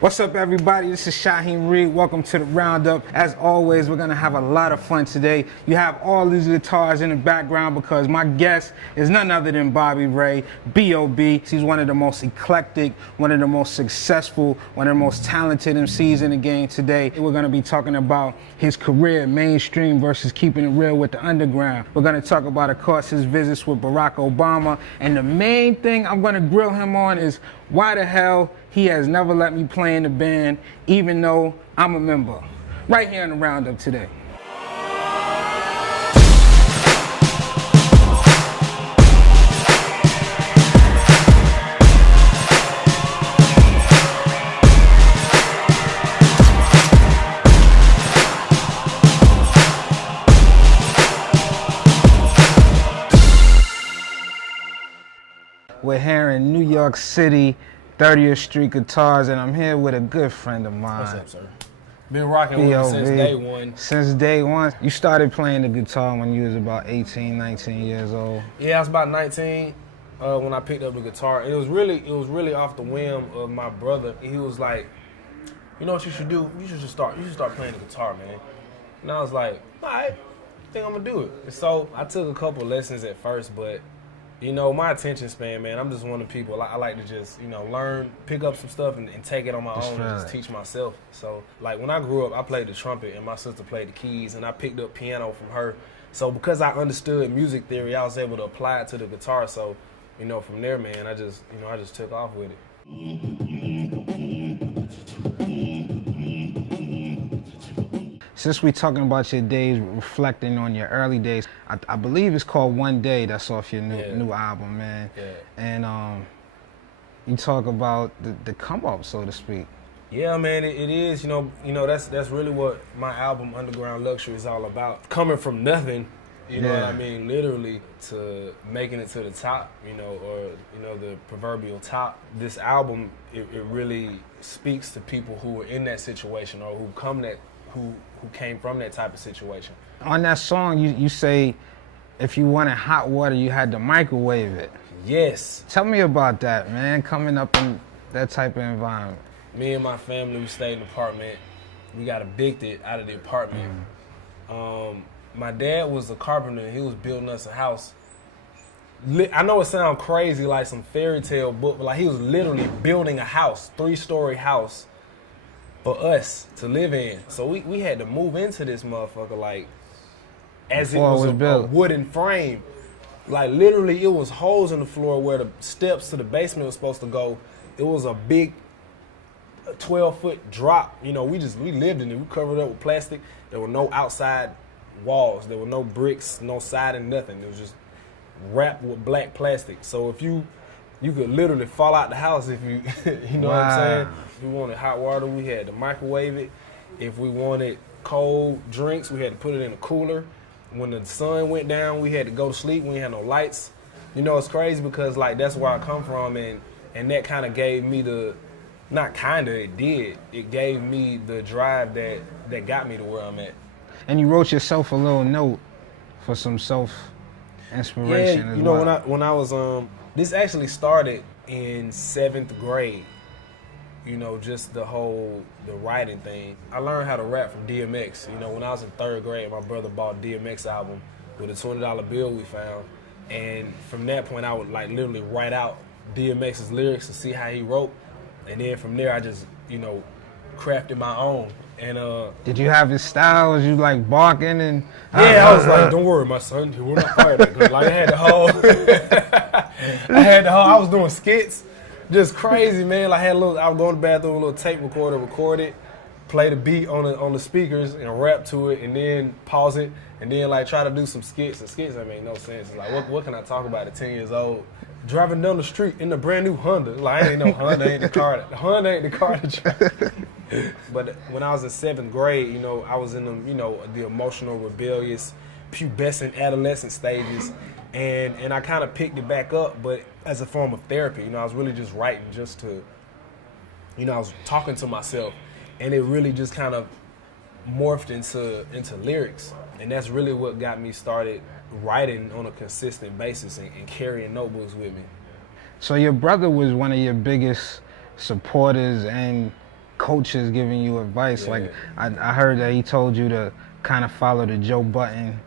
What's up, everybody? This is Shaheem Reid. Welcome to the Roundup. As always, we're gonna have a lot of fun today. You have all these guitars in the background because my guest is none other than Bobby Ray, B.o.B. He's one of the most eclectic, one of the most successful, one of the most talented MCs in the game today. We're gonna be talking about his career, mainstream versus keeping it real with the underground. We're gonna talk about, of course, his visits with Barack Obama. And the main thing I'm gonna grill him on is why the hell he has never let me play in the band, even though I'm a member. Right here in the Roundup today. We're here in New York City, 30th Street Guitars, and I'm here with a good friend of mine. What's up, sir? Been rocking with him since day one. Since day one. You started playing the guitar when you was about 18, 19 years old. Yeah, I was about 19 when I picked up the guitar. It was really off the whim of my brother. He was like, "You know what you should do? You should start playing the guitar, man." And I was like, "All right, I think I'm gonna do it." And so I took a couple lessons at first, but you know, my attention span, man, I'm just one of the people, I like to just, you know, learn, pick up some stuff and take it on my own and just teach myself. So, like, when I grew up, I played the trumpet and my sister played the keys and I picked up piano from her. So, because I understood music theory, I was able to apply it to the guitar. So, you know, from there, man, I just took off with it. Since we're talking about your days, reflecting on your early days, I believe it's called One Day. That's off your new album, man. Yeah. And you talk about the come up, so to speak. Yeah, man, it is. You know, that's really what my album Underground Luxury is all about. Coming from nothing, you know what I mean, literally, to making it to the top, you know, or you know, the proverbial top. This album, it really speaks to people who are in that situation or who came from that type of situation. On that song, you say if you wanted hot water, you had to microwave it. Yes. Tell me about that, man, coming up in that type of environment. Me and my family, we stayed in an apartment. We got evicted out of the apartment. My dad was a carpenter, and he was building us a house. I know it sounds crazy, like some fairy tale book, but like he was literally building a house, 3-story house, for us to live in. So we had to move into this motherfucker like as before it was a wooden frame. Like literally it was holes in the floor where the steps to the basement was supposed to go. It was a big 12-foot drop. You know, we lived in it. We covered it up with plastic. There were no outside walls. There were no bricks, no siding, nothing. It was just wrapped with black plastic. So if you could literally fall out the house if you, you know what I'm saying? If we wanted hot water, we had to microwave it. If we wanted cold drinks, we had to put it in a cooler. When the sun went down, we had to go to sleep. We had no lights. You know, it's crazy because, like, that's where I come from, and that kind of gave me it gave me the drive that got me to where I'm at. And you wrote yourself a little note for some self-inspiration as well. You know, when I was, this actually started in 7th grade, you know, just the writing thing. I learned how to rap from DMX. You know, when I was in 3rd grade, my brother bought DMX album with a $20 bill we found. And from that point, I would like literally write out DMX's lyrics to see how he wrote. And then from there, I just, you know, crafted my own. And did you have his style? Was you like barking and? Yeah, I was like, "Don't worry, my son, we're not fired that good." Like I had the whole, I was doing skits, just crazy, man. Like I was going to the bathroom with a little tape recorder, record it, play the beat on the speakers and rap to it, and then pause it, and then like try to do some skits. And skits that make no sense. It's like, what can I talk about at 10 years old? Driving down the street in a brand new Honda. Like, I ain't no Honda, ain't the car. The Honda ain't the car to drive. But when I was in 7th grade, you know, I was in the emotional, rebellious, pubescent, adolescent stages. And I kind of picked it back up, but as a form of therapy. You know, I was really just writing just to, you know, I was talking to myself. And it really just kind of morphed into lyrics. And that's really what got me started writing on a consistent basis and carrying notebooks with me. So your brother was one of your biggest supporters and coaches giving you advice. Yeah. Like I heard that he told you to kind of follow the Joe Budden.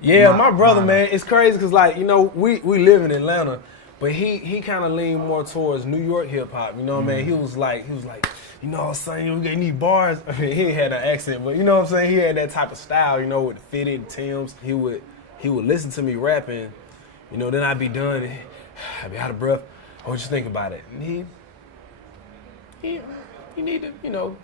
Yeah, my brother, man, it's crazy because, like, you know, we live in Atlanta, but he kind of leaned more towards New York hip hop. You know what I mean? He was like, you know what I'm saying? You need bars. I mean, he ain't had an accent, but you know what I'm saying? He had that type of style, you know, with the fitted Timbs. He would listen to me rapping, you know, then I'd be done, and I'd be out of breath. What you think about it? And he need to, you know,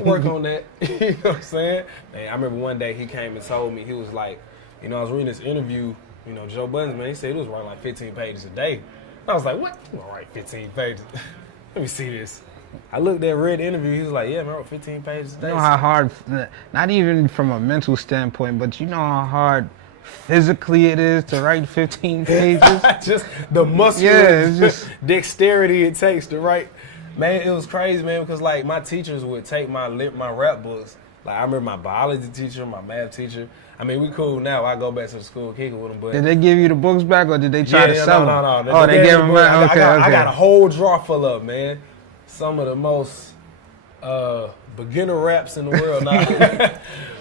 work on that. You know what I'm saying? Man, I remember one day he came and told me, he was like, you know, I was reading this interview, you know, Joe Budden, man, he said he was writing like 15 pages a day. I was like, what? You gonna write 15 pages? Let me see this. I looked at, read the interview, he was like, yeah, man, I wrote 15 pages a day. You know how hard, not even from a mental standpoint, but you know how hard physically it is to write 15 pages? Just the muscular it's just dexterity it takes to write. Man, it was crazy, man, because, like, my teachers would take my rap books. Like, I remember my biology teacher, my math teacher. I mean, we cool now. I go back to the school kicking with them. But did they give you the books back, or did they try to sell them? No. Oh, they gave them back? Okay, I got a whole drawer full of, man. Some of the most beginner raps in the world now.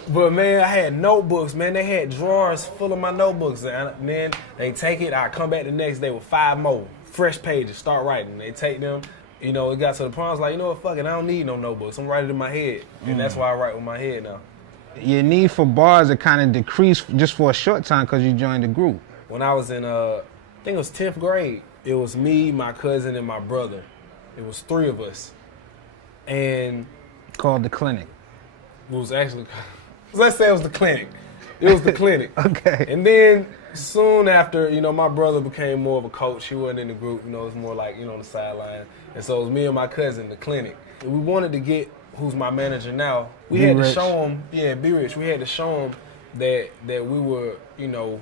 But, man, I had notebooks, man. They had drawers full of my notebooks. And, man, they take it. I come back the next day with 5 more fresh pages, start writing. They take them. You know, it got to the point I was like, you know what, fuck it, I don't need no notebooks. I'm writing in my head. And that's why I write with my head now. Your need for bars it kind of decreased just for a short time because you joined the group. When I was in, I think it was 10th grade, it was me, my cousin, and my brother. It was 3 of us. And called the Clinic. It was actually, let's say it was the Clinic. It was the Clinic. Okay. And then soon after, you know, my brother became more of a coach. He wasn't in the group, you know, it was more like, you know, on the sideline. And so it was me and my cousin, the Clinic. And we wanted to get who's my manager now. We had to show him, B Rich. We had to show him that we were, you know,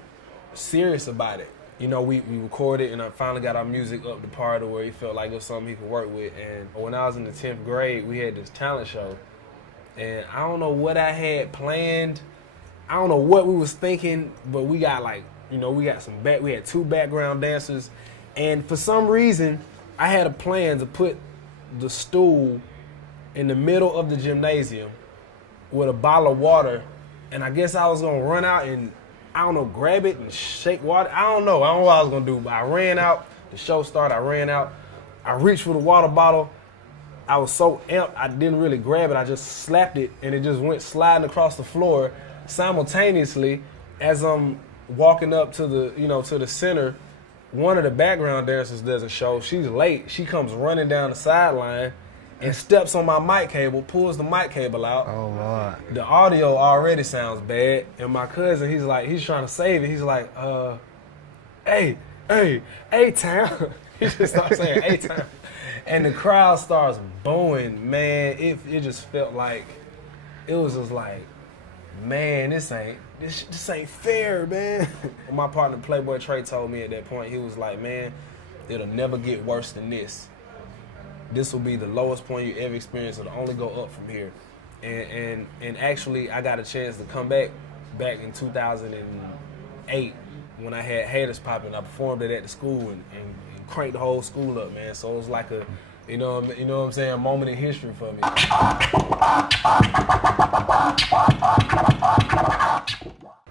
serious about it. You know, we recorded, and I finally got our music up to par to where he felt like it was something he could work with. And when I was in the 10th grade, we had this talent show. And I don't know what I had planned. I don't know what we was thinking, but we got, like, you know, we had 2 background dancers. And for some reason, I had a plan to put the stool in the middle of the gymnasium with a bottle of water. And I guess I was going to run out and, I don't know, grab it and shake water. I don't know what I was going to do. But I ran out. The show started. I ran out. I reached for the water bottle. I was so amped, I didn't really grab it. I just slapped it, and it just went sliding across the floor. Simultaneously, as I'm walking up to the, you know, to the center, one of the background dancers does a show. She's late. She comes running down the sideline and steps on my mic cable, pulls the mic cable out. Oh, Lord. The audio already sounds bad. And my cousin, he's trying to save it. He's like, hey, A-Town. He just starts saying A-Town. And the crowd starts booing, man. It just felt like, it was just like, man, this ain't fair, man. My partner, Playboy Trey, told me at that point, he was like, man, it'll never get worse than this. This will be the lowest point you ever experienced. It'll only go up from here. And actually, I got a chance to come back in 2008 when I had Haters Popping. I performed it at the school and cranked the whole school up, man. So it was like a, you know what I'm saying, a moment in history for me.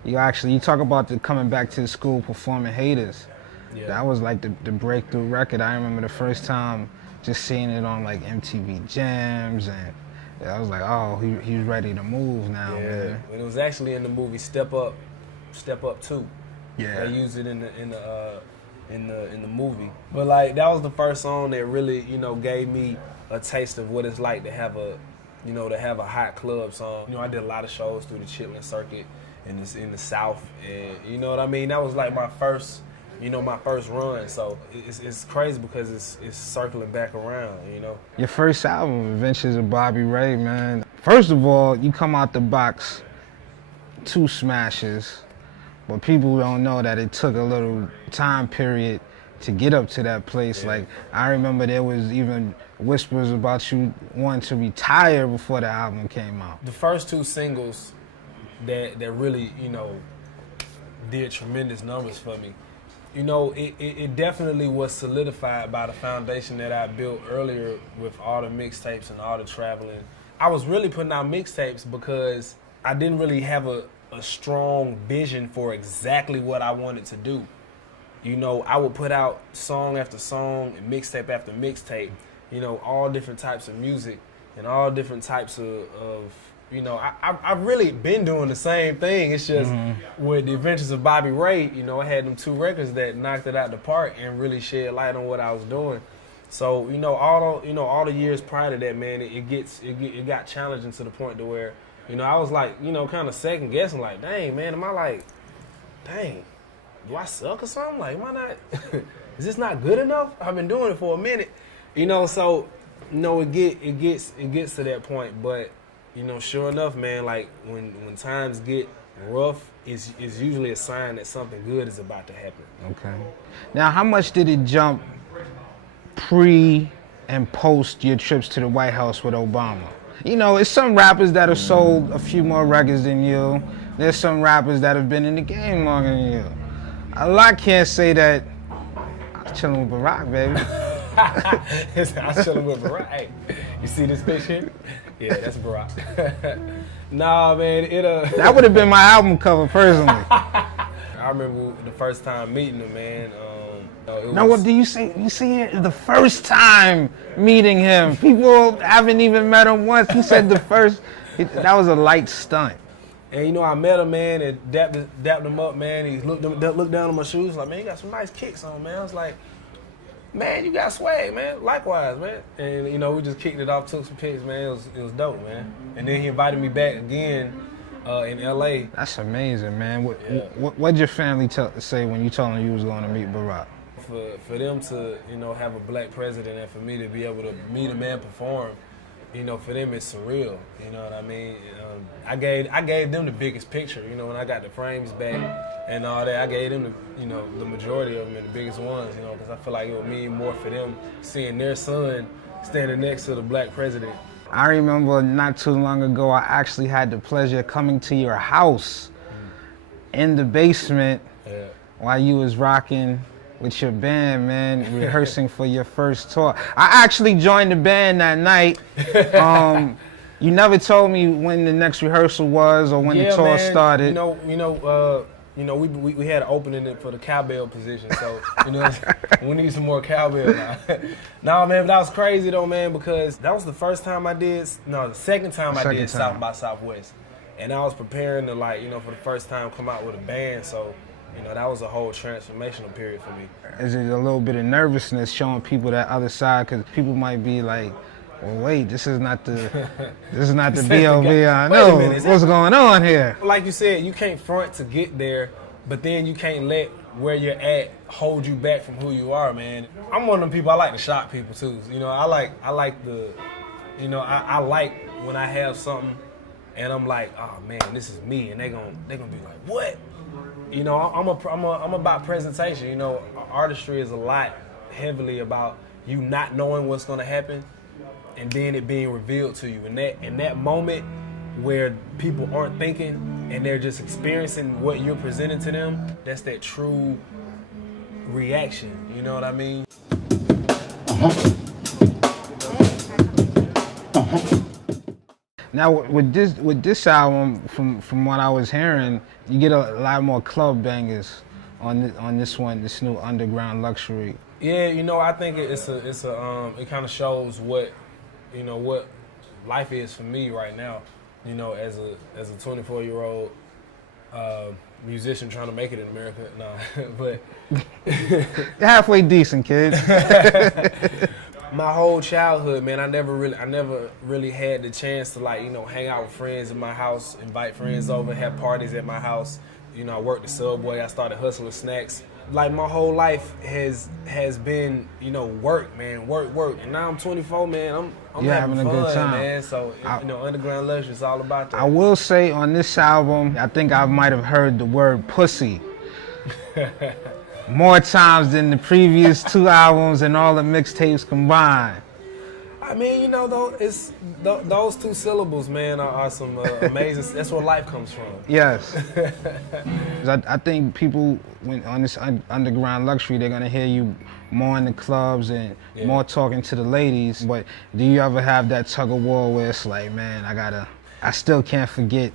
You talk about coming back to the school performing Haters. Yeah. That was like the breakthrough record. I remember the first time just seeing it on like MTV Jams, and I was like, oh, he's ready to move now, man. And it was actually in the movie Step Up 2. Yeah. They used it in the movie. But like that was the first song that really, you know, gave me a taste of what it's like to have a hot club song. You know, I did a lot of shows through the Chitlin circuit in the South, and you know what I mean. That was like my first run. So it's crazy because it's circling back around. You know. Your first album, Adventures of Bobby Ray, man. First of all, you come out the box 2 smashes. But people don't know that it took a little time period to get up to that place. Yeah. Like, I remember there was even whispers about you wanting to retire before the album came out. The first 2 singles that really, you know, did tremendous numbers for me. you know, it definitely was solidified by the foundation that I built earlier with all the mixtapes and all the traveling. I was really putting out mixtapes because I didn't really have a strong vision for exactly what I wanted to do. You know, I would put out song after song and mixtape after mixtape, you know, all different types of music and all different types of you know, I've really been doing the same thing. It's just with the Adventures of Bobby Ray, you know, I had them 2 records that knocked it out the park and really shed light on what I was doing. So, you know, all the years prior to that, man, it got challenging to the point to where, you know, I was like, you know, kind of second guessing, like, dang, man, am I like, dang, do I suck or something? Like, am I not, is this not good enough? I've been doing it for a minute, you know. So, you know, it gets to that point, but you know, sure enough, man, like when times get rough, it's usually a sign that something good is about to happen. Okay. Now, how much did it jump pre and post your trips to the White House with Obama? You know, it's some rappers that have sold a few more records than you. There's some rappers that have been in the game longer than you. A lot can't say that I'm chilling with Barack, baby. I'm chilling with Barack. Hey, you see this picture? Yeah, that's Barack. Nah, man, that would have been my album cover, personally. I remember the first time meeting him, man. What do you say? You see it the first time meeting him. People haven't even met him once. He said the first. That was a light stunt. And you know, I met him, man, and dapped him up, man. He looked down on my shoes, like, man, you got some nice kicks on, man. I was like, man, you got swag, man. Likewise, man. And you know, we just kicked it off, took some pics, man. It was dope, man. And then he invited me back again in LA. That's amazing, man. What'd your family say when you told them you was going to meet Barack? For them to, you know, have a black president and for me to be able to meet him and perform, you know, for them it's surreal. You know what I mean? I gave them the biggest picture. You know, when I got the frames back and all that, I gave them the majority of them and the biggest ones. You know, because I feel like it would mean more for them seeing their son standing next to the black president. I remember not too long ago, I actually had the pleasure of coming to your house in the basement while you was rocking with your band, man, rehearsing for your first tour. I actually joined the band that night. You never told me when the next rehearsal was or when the tour started. You know, we had an opening for the cowbell position, so you know we need some more cowbell now. Nah, man, but that was crazy though, man, because that was the first time the second time I did South by Southwest, and I was preparing to, like, you know, for the first time come out with a band, so. You know, that was a whole transformational period for me. Is it a little bit of nervousness showing people that other side? Because people might be like, well, wait, this is not the B.o.B. I know. What's going on here? Like you said, you can't front to get there, but then you can't let where you're at hold you back from who you are, man. I'm one of them people, I like to shock people too. You know, I like when I have something and I'm like, oh man, this is me, and they're gonna be like, what? You know, I'm about presentation. You know, artistry is a lot heavily about you not knowing what's gonna happen, and then it being revealed to you. And in that moment where people aren't thinking and they're just experiencing what you're presenting to them, that's that true reaction. You know what I mean? Now with this album, from what I was hearing, you get a lot more club bangers on this one, this new Underground Luxury. Yeah, you know, I think it kind of shows what life is for me right now. You know, as a 24-year-old musician trying to make it in America. Nah, but halfway decent, kid. My whole childhood, man, I never really had the chance to, like, you know, hang out with friends in my house, invite friends over, have parties at my house. You know, I worked the Subway, I started hustling snacks. Like, my whole life has been, you know, work, man, work. And now I'm 24, man, I'm having fun, a good time, man. So, you know, Underground Luxury is all about that. I will say on this album, I think I might have heard the word pussy more times than the previous 2 albums and all the mixtapes combined. I mean, you know, though, those two syllables, man, are some amazing. That's where life comes from. Yes. 'Cause I think people, when on this underground luxury, they're gonna hear you more in the clubs and more talking to the ladies. But do you ever have that tug of war where it's like, man, I still can't forget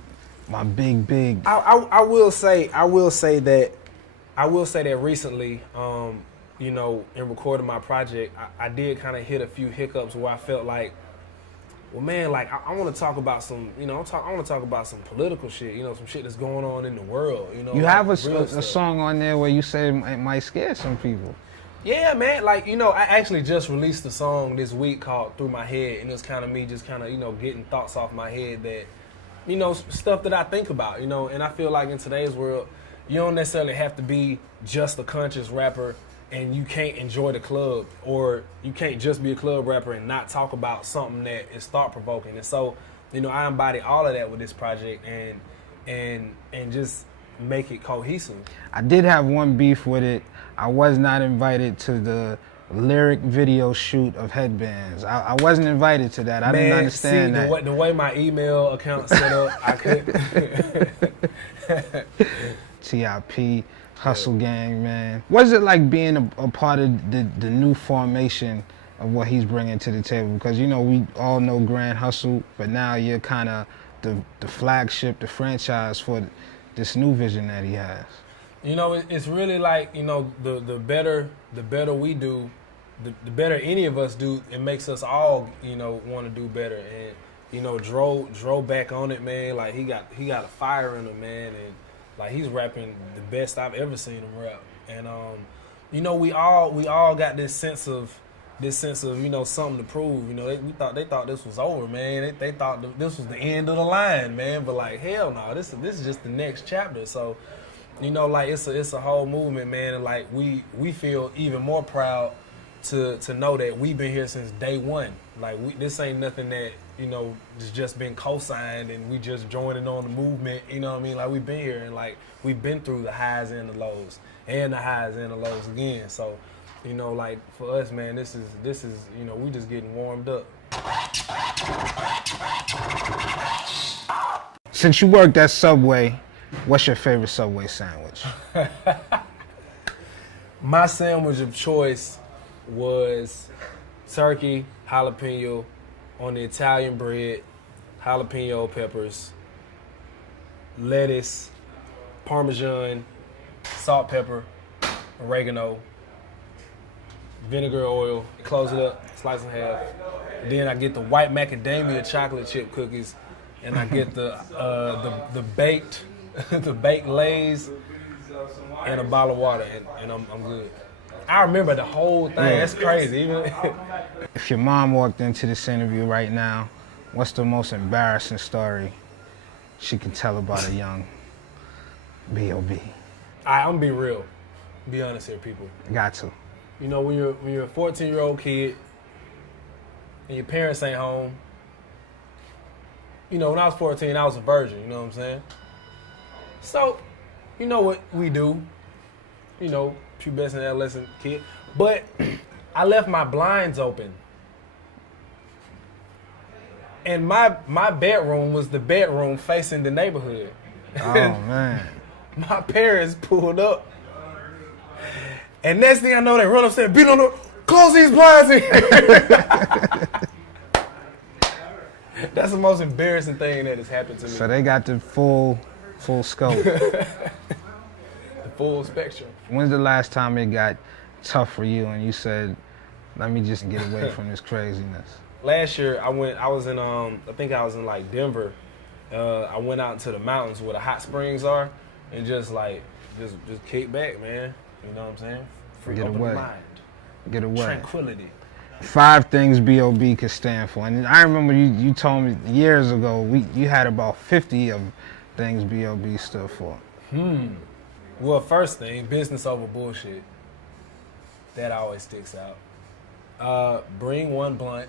my big. I will say that recently, you know, in recording my project, I did kind of hit a few hiccups where I felt like, well, man, like I want to talk about some, you know, I want to talk about some political shit, you know, some shit that's going on in the world, you know. You like have a song on there where you say it might scare some people. Yeah, man, like, you know, I actually just released a song this week called Through My Head, and it's kind of me just kind of, you know, getting thoughts off my head that, you know, stuff that I think about, you know, and I feel like in today's world, you don't necessarily have to be just a conscious rapper and you can't enjoy the club, or you can't just be a club rapper and not talk about something that is thought-provoking. And so, you know, I embody all of that with this project and just make it cohesive. I did have one beef with it. I was not invited to the lyric video shoot of Headbands. I wasn't invited to that. I didn't understand that. The way my email account set up, I couldn't. TIP, Hustle Gang, man. What is it like being a part of the new formation of what he's bringing to the table? Because, you know, we all know Grand Hustle, but now you're kind of the flagship, the franchise for this new vision that he has. You know, it's really like, you know, the better we do, the better any of us do, it makes us all, you know, want to do better. And, you know, Dro back on it, man. Like he got a fire in him, man, and like he's rapping the best I've ever seen him rap. And you know, we all got this sense of, you know, something to prove. You know, they thought this was over, man. They thought this was the end of the line, man. But like, hell no, this is just the next chapter. So, you know, like it's a whole movement, man. And like we feel even more proud to know that we've been here since day one. Like this ain't nothing that, you know, has just been co-signed and we just joining on the movement. You know what I mean? Like we've been here and like we've been through the highs and the lows and the highs and the lows again. So, you know, like for us, man, this is, you know, we just getting warmed up. Since you worked at Subway, what's your favorite Subway sandwich? My sandwich of choice was turkey, jalapeno on the Italian bread, jalapeno peppers, lettuce, Parmesan, salt, pepper, oregano, vinegar oil, close it up, slice in half. Then I get the white macadamia chocolate chip cookies, and I get the baked the baked Lay's and a bottle of water, and I'm good. I remember the whole thing. That's crazy. Even if your mom walked into this interview right now, what's the most embarrassing story she can tell about a young B.o.B? I'm gonna be real. Be honest here, people. Got to. You know, when you're a 14-year-old kid and your parents ain't home. You know, when I was 14, I was a virgin. You know what I'm saying? So, you know what we do? You know, pubescent adolescent kid. But I left my blinds open. And my bedroom was the bedroom facing the neighborhood. Oh, man. My parents pulled up. And next thing I know, they run upstairs, beat on the, close these blinds in here. That's the most embarrassing thing that has happened to me. So they got the full scope. The full spectrum. When's the last time it got tough for you and you said, let me just get away from this craziness? Last year, I was in like Denver. I went out into the mountains where the hot springs are and just kick back, man. You know what I'm saying? Get away. Mind. Get away. Tranquility. 5 things B.o.B could stand for. And I remember you told me years ago, you had about 50 of things B.o.B stood for. Well, first thing, business over bullshit. That always sticks out. Bring one blunt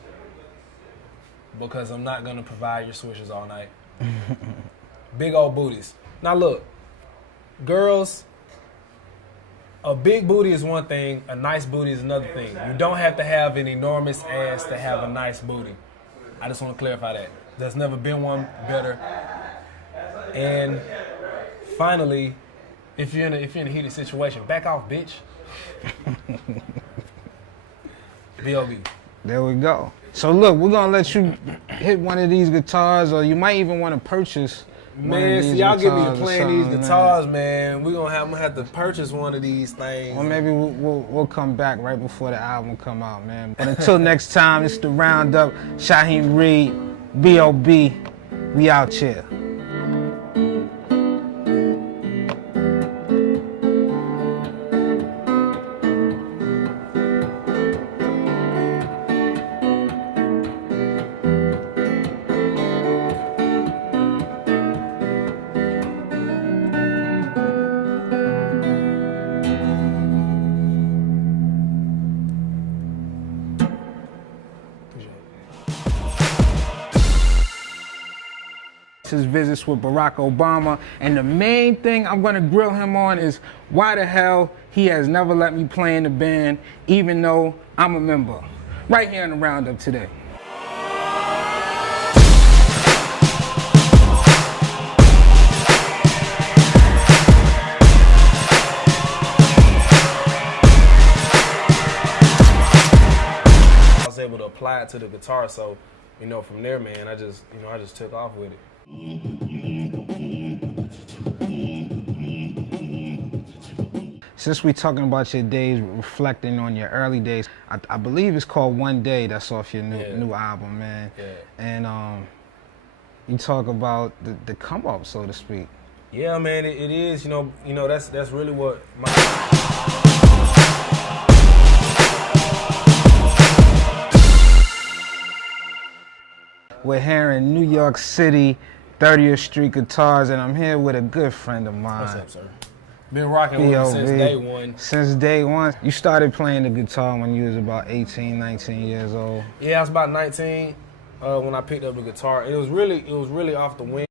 because I'm not going to provide your swishers all night. Big old booties. Now look, girls, A big booty is one thing, a nice booty is another thing. You don't have to have an enormous ass to have a nice booty. I just want to clarify that. There's never been one better. And finally, if you're in a heated situation, back off, bitch. B.o.B. There we go. So look, we're gonna let you hit one of these guitars, or you might even want to purchase. Man, see, y'all get me to playing these guitars, man. I'm gonna have to purchase one of these things. Or maybe we'll come back right before the album come out, man. And until next time, it's the Roundup. Shaheem Reid, B.o.B. We out here. His visits with Barack Obama, and the main thing I'm gonna grill him on is why the hell he has never let me play in the band, even though I'm a member. Right here in the Roundup today. I was able to apply it to the guitar, so from there, man, I just took off with it. Since we're talking about your days, reflecting on your early days, I believe it's called One Day, that's off your new album, man. Yeah. And you talk about the come up, so to speak. Yeah, man, it is. That's really what my. We're here in New York City, 30th Street Guitars, and I'm here with a good friend of mine. What's up, sir? Been rocking with him since day one. Since day one. You started playing the guitar when you was about 18, 19 years old. Yeah, I was about 19 when I picked up the guitar. It was really off the whim.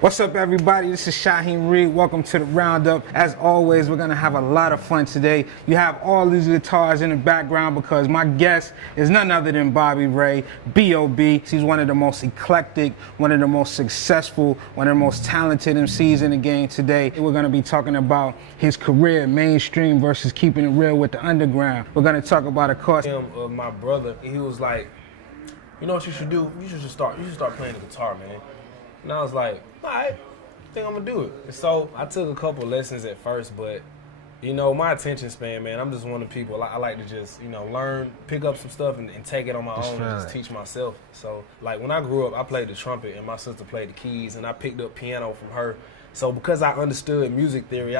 What's up, everybody? This is Shaheem Reid. Welcome to the Roundup. As always, we're gonna have a lot of fun today. You have all these guitars in the background because my guest is none other than Bobby Ray, B.o.B. He's one of the most eclectic, one of the most successful, one of the most talented MCs in the game today. We're gonna be talking about his career, mainstream versus keeping it real with the underground. We're gonna talk about, of course, my brother. He was like, you know what you should do? You should start playing the guitar, man. And I was like, all right, I think I'm gonna do it. And so I took a couple lessons at first, but my attention span, man, I'm just one of the people. I like to just, learn, pick up some stuff and take it on my own and just teach myself. So like when I grew up, I played the trumpet and my sister played the keys and I picked up piano from her. So because I understood music theory,